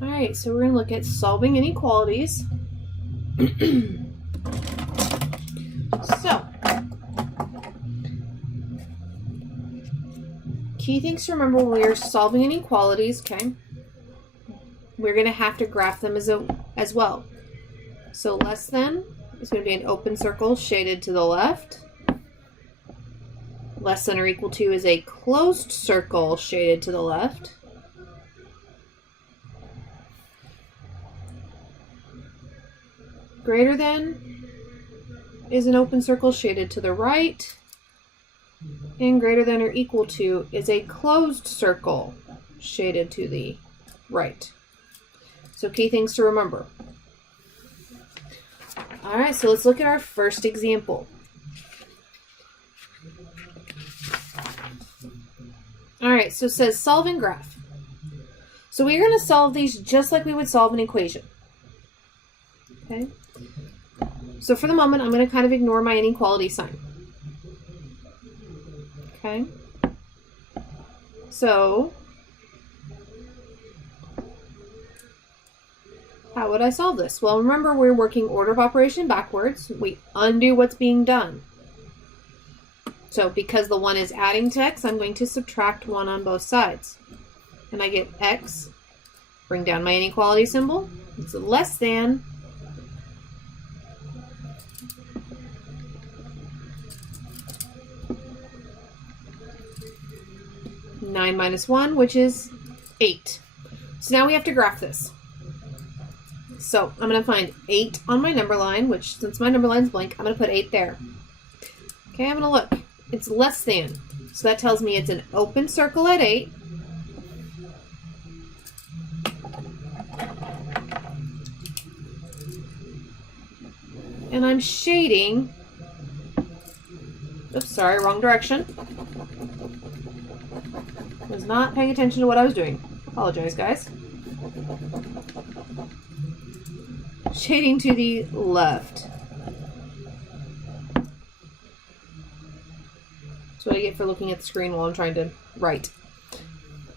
All right, so we're going to look at solving inequalities. So, key things to remember when we are solving inequalities, okay? We're going to have to graph them as well. So less than is going to be an open circle shaded to the left. Less than or equal to is a closed circle shaded to the left. Greater than is an open circle shaded to the right. And greater than or equal to is a closed circle shaded to the right. So key things to remember. All right, so let's look at our first example. All right, so it says solve and graph. So we're going to solve these just like we would solve an equation. Okay. So for the moment, I'm going to kind of ignore my inequality sign. Okay. So how would I solve this? Well, remember we're working order of operation backwards. We undo what's being done. So because the 1 is adding to x, I'm going to subtract 1 on both sides. And I get x, bring down my inequality symbol. It's less than 9 minus 1, which is 8. So now we have to graph this. So I'm going to find 8 on my number line, which since my number line is blank, I'm going to put 8 there. Okay, I'm going to look. It's less than. So that tells me it's an open circle at 8. And I'm shading. Oops, sorry, wrong direction. Was not paying attention to what I was doing. Apologize, guys. Shading to the left. That's what I get for looking at the screen while I'm trying to write.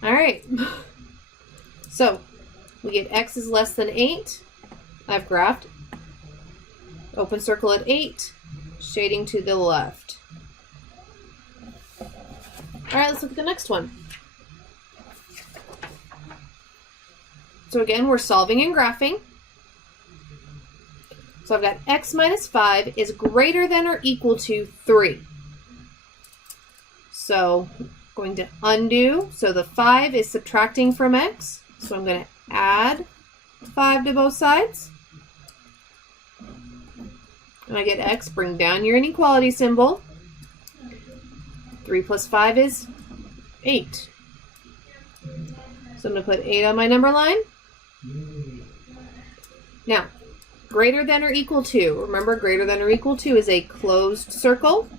All right. So we get x is less than 8. I've graphed. Open circle at 8. Shading to the left. All right, let's look at the next one. So again, we're solving and graphing. So I've got x minus 5 is greater than or equal to 3. So I'm going to undo. So the 5 is subtracting from x. So I'm going to add 5 to both sides. And I get x. Bring down your inequality symbol. 3 plus 5 is 8. So I'm going to put 8 on my number line. Now, greater than or equal to. Remember, greater than or equal to is a closed circle.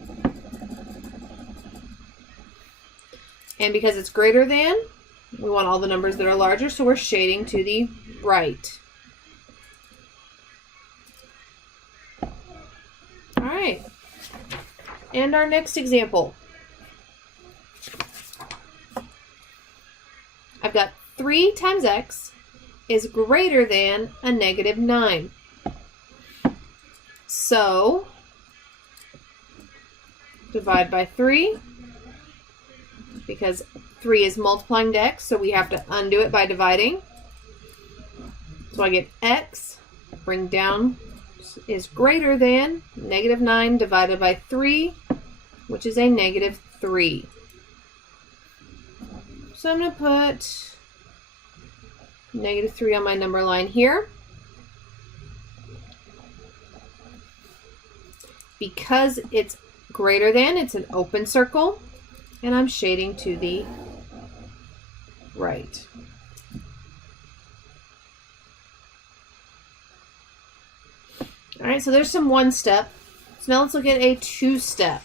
And because it's greater than, we want all the numbers that are larger, so we're shading to the right. All right. And our next example. I've got 3 times x is greater than a negative 9. So, divide by 3, because 3 is multiplying to x, so we have to undo it by dividing. So I get x, bring down, is greater than negative 9 divided by 3, which is a negative 3. So I'm going to put negative 3 on my number line here. Because it's greater than, it's an open circle, and I'm shading to the right. All right, so there's some one step. So now let's look at a two step.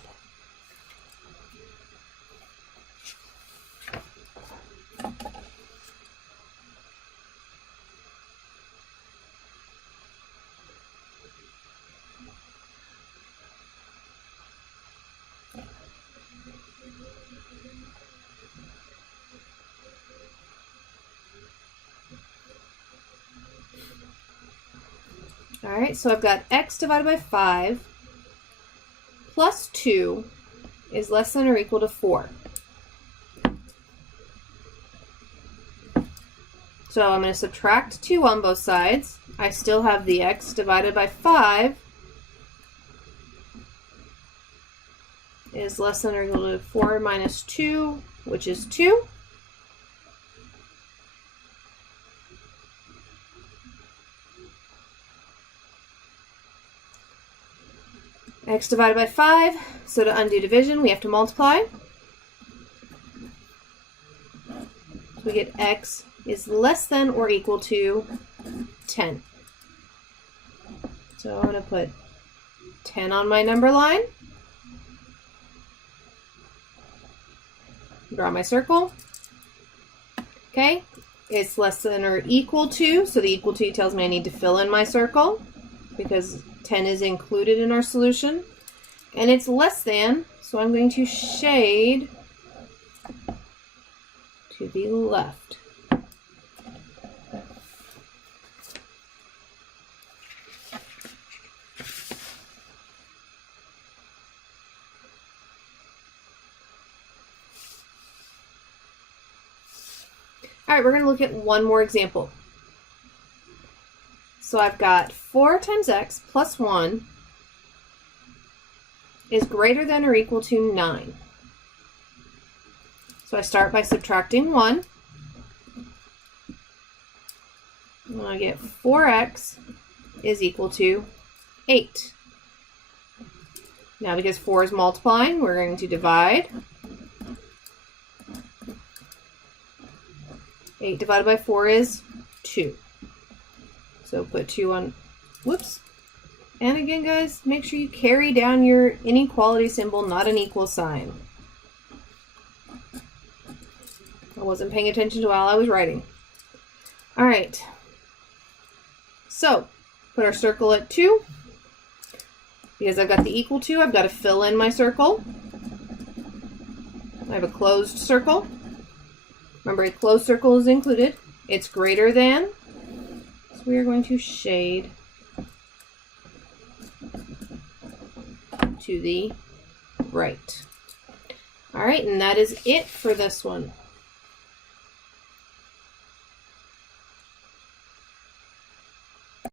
All right, so I've got x divided by 5 plus 2 is less than or equal to 4. So I'm going to subtract 2 on both sides. I still have the x divided by 5 is less than or equal to 4 minus 2, which is 2. X divided by 5, so to undo division, we have to multiply. So we get x is less than or equal to 10. So I'm going to put 10 on my number line. Draw my circle. Okay, it's less than or equal to, so the equal to tells me I need to fill in my circle because 10 is included in our solution. And it's less than, so I'm going to shade to the left. All right, we're going to look at one more example. So I've got 4 times x plus 1 is greater than or equal to 9. So I start by subtracting 1. And I get 4x is equal to 8. Now because 4 is multiplying, we're going to divide. 8 divided by 4 is 2. So put 2 on, whoops. And again, guys, make sure you carry down your inequality symbol, not an equal sign. I wasn't paying attention to while I was writing. All right. So put our circle at 2. Because I've got the equal to, I've got to fill in my circle. I have a closed circle. Remember, a closed circle is included. It's greater than. So we are going to shade to the right. All right, and that is it for this one.